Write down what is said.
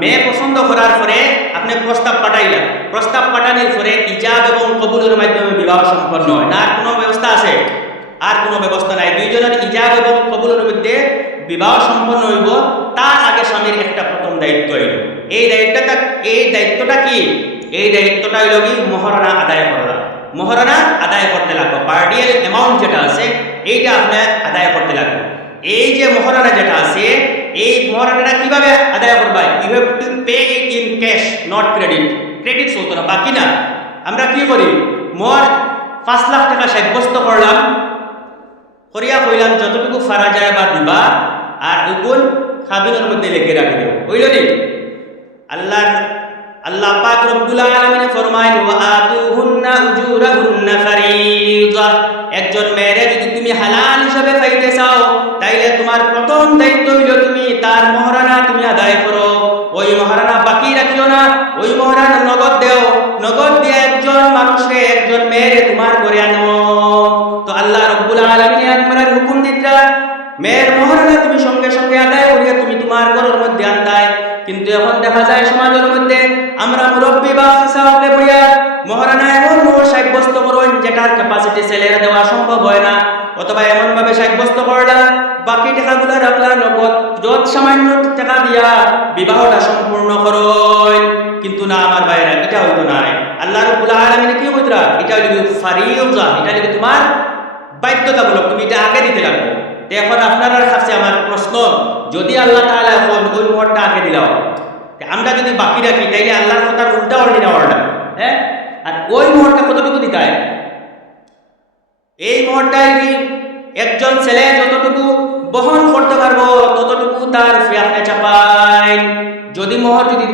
মেয়ে পছন্দ করার পরে আপনি প্রস্তাব পাঠাইলেন, প্রস্তাব পাঠানোর পরে ইজাব এবং কবুলের মাধ্যমে বিবাহ সম্পন্ন হয় না? আর কোনো ব্যবস্থা আছে? আর কোনো ব্যবস্থা নাই। দুইজনের ইজাব এবং কবুলের মধ্যে বিবাহ সম্পন্ন হইব, তার আগে স্বামীর একটা প্রথম দায়িত্ব হইল। এই দায়িত্বটা কি? এই দায়িত্বটা হইল কি? মহারণা আদায় করা। মহারণা আদায় করতে লাগবে। পার্টিয়াল অ্যামাউন্ট যেটা আছে এইটা আপনার আদায় করতে লাগবে। এই যে মহারণা যেটা আছে, এই মহারণাটা কিভাবে আদায় করবা? You have to pay it in cash, not credit. Credit চলতো না, বাকি না। আমরা কি করি? মোর 5 লাখ টাকা সাব্যস্ত করলাম, করিয়া কইলাম যতটুকু ফারা যায় বা দিবা, আর উকুল খাবিনের মধ্যে লিখে রাখি দেব। হইল নি? আল্লাহ পাক রব্বুল আলামিন ফরমায়, ওয়া আতুহুন্না উজুরাহুন্না ফারিযা। একজন মেয়েরে যদি তুমি হালাল হিসাবে পাইতে চাও, তাইলে তোমার প্রথম দায়িত্ব হইল তুমি তার মহারণা তুমি আদায় করো। ওই মহারণা বাকি রাখিও না, ওই মহারণা নগদ দেও। নগদ দিয়ে একজন মানুষকে, একজন মেয়েরে তোমার করে আনো। তো আল্লাহ রব্বুল আলামিন একবারের হুকুম দিতরা, মেয়ের মহারণা তুমি সঙ্গে সঙ্গে আদায় করিয়া তুমি তোমার ঘরের মধ্যে আনতায়। কিন্তু এখন দেখা যায় সমাজের মধ্যে আমরা মুরব্বী বা সাহাবকে বইয়া মহারণা এমন সাব্যস্ত করেন যেটার ক্যাপাসিটি ছেলের দেওয়া সম্ভব হয় না, অথবা এমন ভাবে সাব্যস্ত করলা বাকি টাকাগুলো রাখলা নগদ, যত সামান্য টাকা দিয়া বিবাহটা সম্পূর্ণ করেন। কিন্তু না আমার ভাইরা, এটা হইতো না। আল্লাহ রাব্বুল আলামিন কি কইতরা? এটা হইল ফারিযা, এটা হইল তোমার বাধ্যতামূলক, তুমি এটা আগে দিতে লাগবে। এখন আপনার কাছে আমার প্রশ্ন, যদি আল্লাহ তাআলা এখন ওই মোহরটা আগে দিলাম, আমরা যদি বাকি রাখি, তাইলে আল্লাহর কথার উল্টা অর্ডি না অর্ডার, হ্যাঁ? আর ওই মোহরটা কতটুকু দিতে হয়? এই মোহরটা কি একজন ছেলে যতটুকু বহন করতে পারবো ততটুকু তার ফি আপনি চাপাই। যদি মোহর যদি